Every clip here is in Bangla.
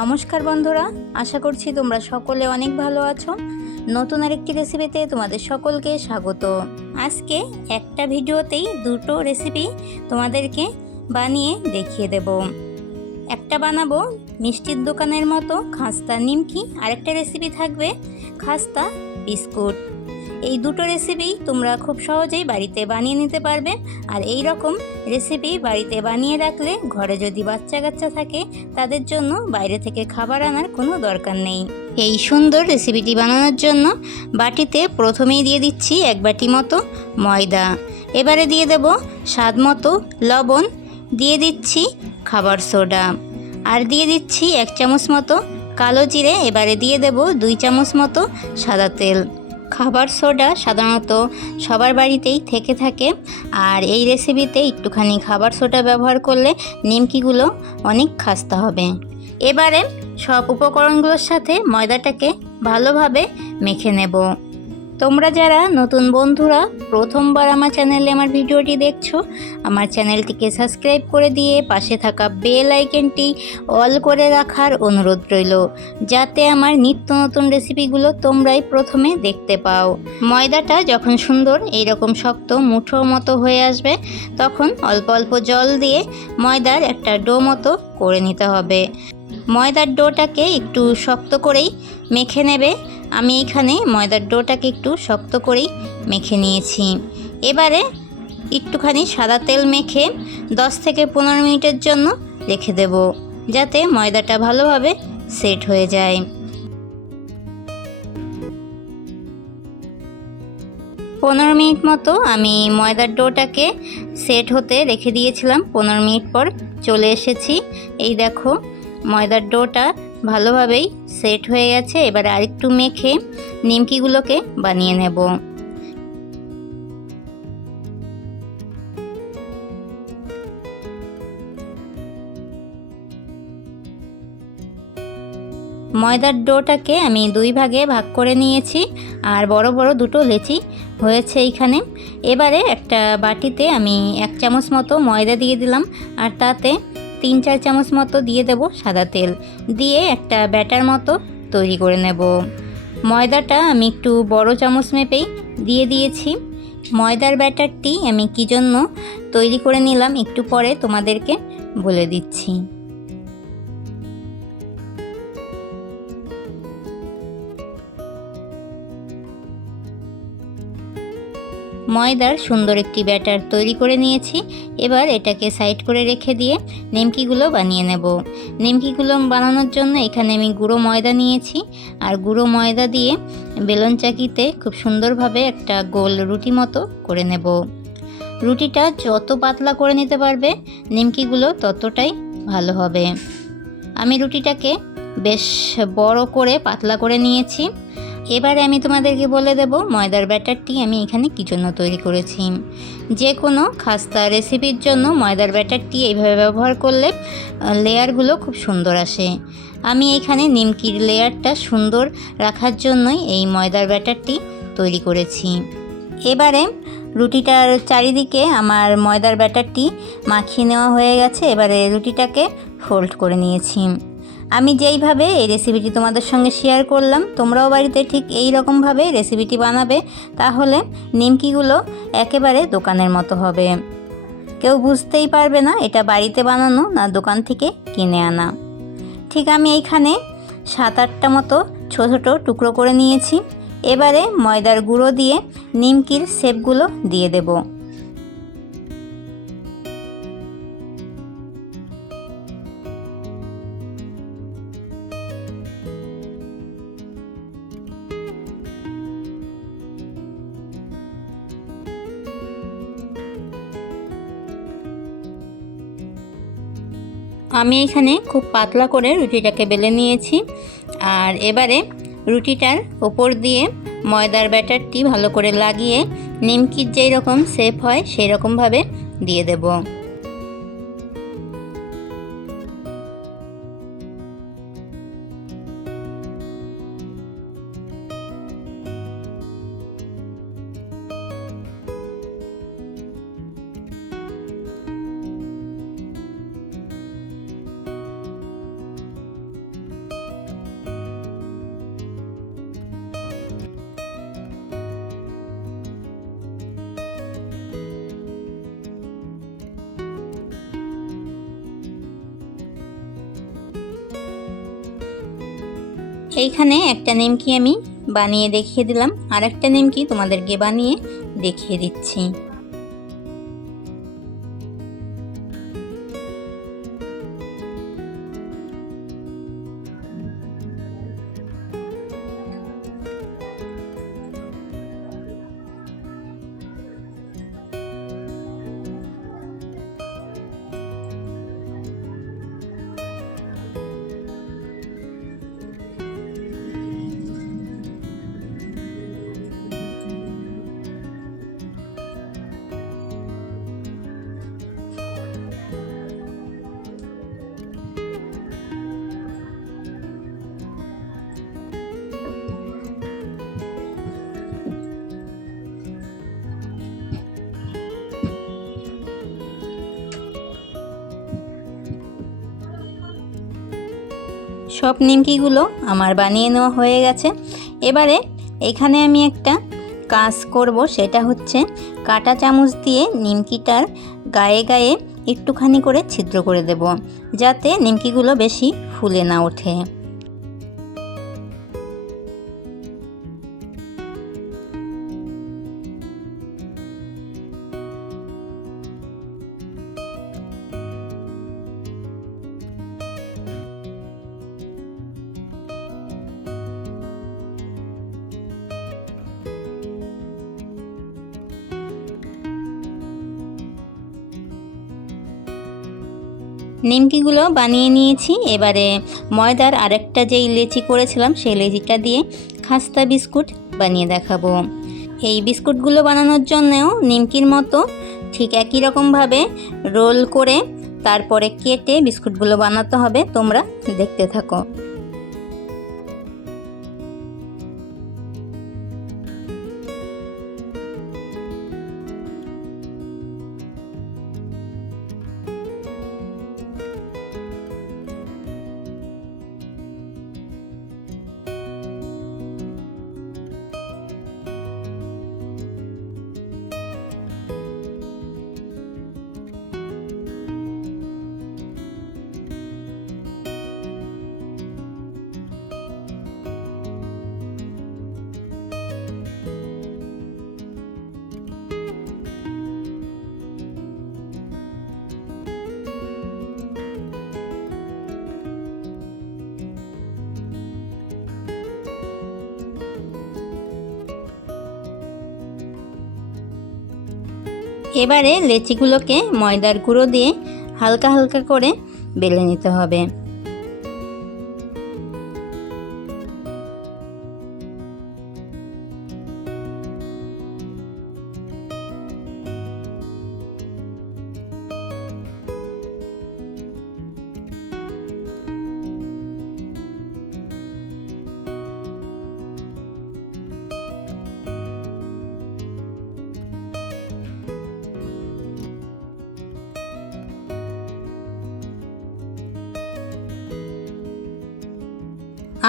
নমস্কার বন্ধুরা, আশা করছি তোমরা সকলে অনেক ভালো আছো। নতুন আরেকটি রেসিপিতে তোমাদের সকলকে স্বাগত। আজকে একটা ভিডিওতেই দুটো রেসিপি তোমাদেরকে বানিয়ে দেখিয়ে দেব। একটা বানাবো মিষ্টির দোকানের মতো খাস্তা নিমকি, আরেকটা রেসিপি থাকবে খাস্তা বিস্কুট। এই দুটো রেসিপি তোমরা খুব সহজেই বাড়িতে বানিয়ে নিতে পারবে। আর এই রকম রেসিপি বাড়িতে বানিয়ে রাখলে ঘরে যদি বাচ্চা কাচ্চা থাকে তাদের জন্য বাইরে থেকে খাবার আনার কোনো দরকার নেই। এই সুন্দর রেসিপিটি বানানোর জন্য বাটিতে প্রথমেই দিয়ে দিচ্ছি 1 বাটি মতো ময়দা, এবারে দিয়ে দেব স্বাদ মতো লবণ, দিয়ে দিচ্ছি খাবার সোডা, আর দিয়ে দিচ্ছি 1 চামচ মতো কালো জিরে, এবারে দিয়ে দেব 2 চামচ মতো সাদা তেল। খাবার সোডা সাধারণত সবার বাড়িতেই থেকে থাকে, আর এই রেসিপিতে একটুখানি খাবার সোডা ব্যবহার করলে নিমকিগুলো অনেক খাস্তা হবে। এবারে সব উপকরণগুলোর সাথে ময়দাটাকে ভালোভাবে মেখে নেব। তোমরা যারা নতুন বন্ধুরা প্রথমবার আমার চ্যানেলে আমার ভিডিওটি দেখছো, আমার চ্যানেলটিকে সাবস্ক্রাইব করে দিয়ে পাশে থাকা বেল আইকনটি অল করে রাখার অনুরোধ রইল, যাতে আমার নিত্য নতুন রেসিপিগুলো তোমরাই প্রথমে দেখতে পাও। ময়দাটা যখন সুন্দর এইরকম শক্ত মুঠো মতো হয়ে আসবে, তখন অল্প অল্প জল দিয়ে ময়দার একটা ডো মতো করে নিতে হবে। ময়দার ডোটাকে একটু শক্ত করেই মেখে নেবে। আমি এখানে ময়দার ডোটাকে একটু শক্ত করেই মেখে নিয়েছি। এবারে একটুখানি সাদা তেল মেখে 10 থেকে 15 মিনিটের জন্য রেখে দেব, যাতে ময়দাটা ভালোভাবে সেট হয়ে যায়। 15 মিনিট মতো আমি ময়দার ডোটাকে সেট হতে রেখে দিয়েছিলাম। 15 মিনিট পর চলে এসেছি। এই দেখো ময়দার ডোটা ভালোভাবেই সেট হয়ে গেছে। এবার আরেকটু মেখে নিমকিগুলোকে বানিয়ে নেব। ময়দার ডোটাকে আমি 2 ভাগে ভাগ করে নিয়েছি, আর বড় বড় দুটো লেচি হয়েছে এইখানে। এবারে একটা বাটিতে আমি 1 চামচ মতো ময়দা দিয়ে দিলাম, আর তাতে 3-4 চামচ মতো দিয়ে দেব সাদা তেল, দিয়ে একটা ব্যাটার মতো তৈরি করে নেব। ময়দাটা আমি একটু বড় চামচ মেপেই দিয়ে দিয়েছি। ময়দার ব্যাটারটি আমি কী জন্য তৈরি করে নিলাম একটু পরে তোমাদেরকে বলে দিচ্ছি। ময়দার সুন্দর একটি ব্যাটার তৈরি করে নিয়েছি। এবার এটাকে সাইড করে রেখে দিয়ে নিমকিগুলো বানিয়ে নেব। নিমকিগুলো বানানোর জন্য এখানে আমি গুঁড়ো ময়দা নিয়েছি, আর গুঁড়ো ময়দা দিয়ে বেলন চাকিতে খুব সুন্দরভাবে একটা গোল রুটি মতো করে নেব। রুটিটা যত পাতলা করে নিতে পারবে নিমকিগুলো ততটাই ভালো হবে। আমি রুটিটাকে বেশ বড় করে পাতলা করে নিয়েছি। এবারে আমি তোমাদেরকে বলে দেব ময়দার ব্যাটারটি আমি এখানে কী জন্য তৈরি করেছি। যে কোনো খাস্তা রেসিপির জন্য ময়দার ব্যাটারটি এইভাবে ব্যবহার করলে লেয়ারগুলো খুব সুন্দর আসে। আমি এখানে নিমকির লেয়ারটা সুন্দর রাখার জন্যই এই ময়দার ব্যাটারটি তৈরি করেছি। এবারে রুটিটার চারিদিকে আমার ময়দার ব্যাটারটি মাখিয়ে নেওয়া হয়ে গেছে। এবারে রুটিটাকে ফোল্ড করে নিয়েছি। আমি যেইভাবে এই রেসিপিটি তোমাদের সঙ্গে শেয়ার করলাম, তোমরাও বাড়িতে ঠিক এই রকমভাবে রেসিপিটি বানাবে, তাহলে নিমকিগুলো একেবারে দোকানের মতো হবে। কেউ বুঝতেই পারবে না এটা বাড়িতে বানানো না দোকান থেকে কিনে আনা। ঠিক আমি এইখানে 7-8টা মতো ছোটো ছোটো টুকরো করে নিয়েছি। এবারে ময়দার গুঁড়ো দিয়ে নিমকির শেপগুলো দিয়ে দেব। আমি এখানে খুব পাতলা করে রুটিটাকে বেলে নিয়েছি, আর এবারে রুটিটার ওপর দিয়ে ময়দার ব্যাটারটি ভালো করে লাগিয়ে নিমকির যেই রকম শেপ হয় সেই রকমভাবে দিয়ে দেব। এইখানে একটা নিমকি আমি বানিয়ে দেখিয়ে দিলাম, আর একটা নিমকি তোমাদেরকে বানিয়ে দেখিয়ে দিচ্ছি। সব নিমকিগুলো আমার বানিয়ে নেওয়া হয়ে গেছে। এবারে এখানে আমি একটা কাজ করব, সেটা হচ্ছে কাঁটা চামচ দিয়ে নিমকিটার গায়ে গায়ে একটুখানি করে ছিদ্র করে দেব, যাতে নিমকিগুলো বেশি ফুলে না ওঠে। নিমকিগুলো বানিয়ে নিয়েছি। এবারে ময়দার আরেকটা যেই লেচি করেছিলাম সেই লেচিটা দিয়ে খাস্তা বিস্কুট বানিয়ে দেখাবো। এই বিস্কুটগুলো বানানোর জন্যেও নিমকির মতো ঠিক একই রকমভাবে রোল করে তারপরে কেটে বিস্কুটগুলো বানাতে হবে। তোমরা দেখতে থাকো। এবারে লেচিগুলোকে ময়দার গুঁড়ো দিয়ে হালকা হালকা করে বেলে নিতে হবে।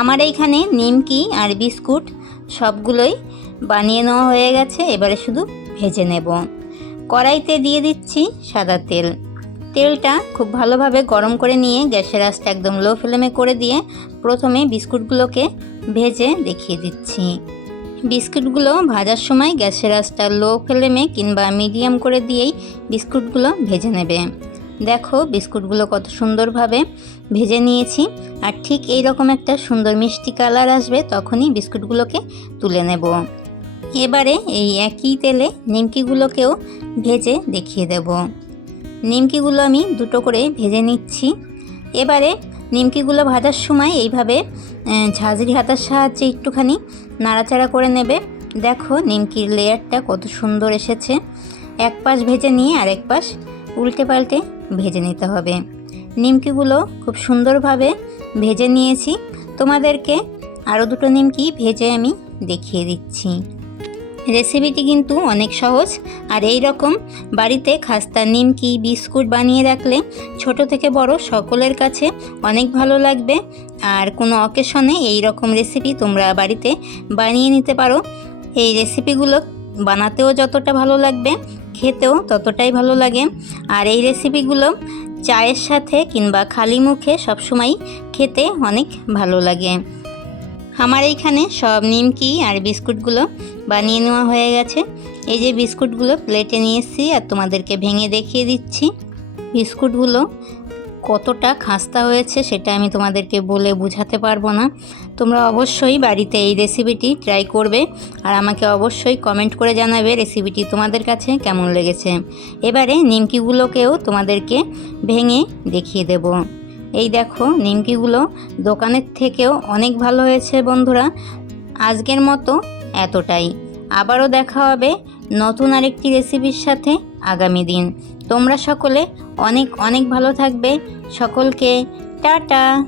আমার এইখানে নিমকি আর বিস্কুট সবগুলোই বানিয়ে নেওয়া হয়ে গেছে। এবারে শুধু ভেজে নেব। কড়াইতে দিয়ে দিচ্ছি সাদা তেল। তেলটা খুব ভালোভাবে গরম করে নিয়ে গ্যাসের আঁচটা একদম লো ফ্লেমে করে দিয়ে প্রথমে বিস্কুটগুলোকে ভেজে দেখিয়ে দিচ্ছি। বিস্কুটগুলো ভাজার সময় গ্যাসের আঁচটা লো ফ্লেমে কিংবা মিডিয়াম করে দিয়েই বিস্কুটগুলো ভেজে নেবে। দেখো বিস্কুটগুলো কত সুন্দরভাবে ভেজে নিয়েছি। আর ঠিক এই রকম একটা সুন্দর মিষ্টি কালার আসবে তখনই বিস্কুটগুলোকে তুলে নেব। এবারে এই একই তেলে নিমকিগুলোকেও ভেজে দেখিয়ে দেব। নিমকিগুলো আমি দুটো করে ভেজে নিচ্ছি। এবারে নিমকিগুলো ভাজার সময় এইভাবে ঝাঁঝরি হাতার সাহায্যে একটুখানি নাড়াচাড়া করে নেবে। দেখো নিমকির লেয়ারটা কত সুন্দর এসেছে। এক পাশ ভেজে নিয়ে আরেক পাশ উল্টে পাল্টে ভেজে নিতে হবে। নিমকিগুলো খুব সুন্দরভাবে ভেজে নিয়েছি। তোমাদেরকে আরও দুটো নিমকি ভেজে আমি দেখিয়ে দিচ্ছি। রেসিপিটি কিন্তু অনেক সহজ। আর এই রকম বাড়িতে খাস্তা নিমকি বিস্কুট বানিয়ে রাখলে ছোট থেকে বড় সকলের কাছে অনেক ভালো লাগবে। আর কোনো অকেশনে এই রকম রেসিপি তোমরা বাড়িতে বানিয়ে নিতে পারো। এই রেসিপিগুলো বানাতেও যতটা ভালো লাগবে খেতেও ততটাই ভালো লাগে। আর এই রেসিপিগুলো চায়ের সাথে কিংবা খালি মুখে সবসময় খেতে অনেক ভালো লাগে। আমার এইখানে সব নিমকি আর বিস্কুটগুলো বানিয়ে নেওয়া হয়ে গেছে। এই যে বিস্কুটগুলো প্লেটে নিয়ে এসেছি আর তোমাদেরকে ভেঙে দেখিয়ে দিচ্ছি। বিস্কুটগুলো কতটা খাস্তা হয়েছে সেটা আমি তোমাদেরকে বলে বোঝাতে পারবো না। তোমরা অবশ্যই বাড়িতে এই রেসিপিটি ট্রাই করবে আর আমাকে অবশ্যই কমেন্ট করে জানাবে রেসিপিটি তোমাদের কাছে কেমন লেগেছে। এবারে নিমকিগুলোকেও তোমাদেরকে ভেঙে দেখিয়ে দেব। এই দেখো, নিমকিগুলো দোকানের থেকেও অনেক ভালো হয়েছে বন্ধুরা। আজকের মতো এতটাই। আবারও দেখা হবে নতুন আরেকটি রেসিপির সাথে আগামী দিন। তোমরা সকলে অনেক অনেক ভালো থাকবে। সকলকে টাটা।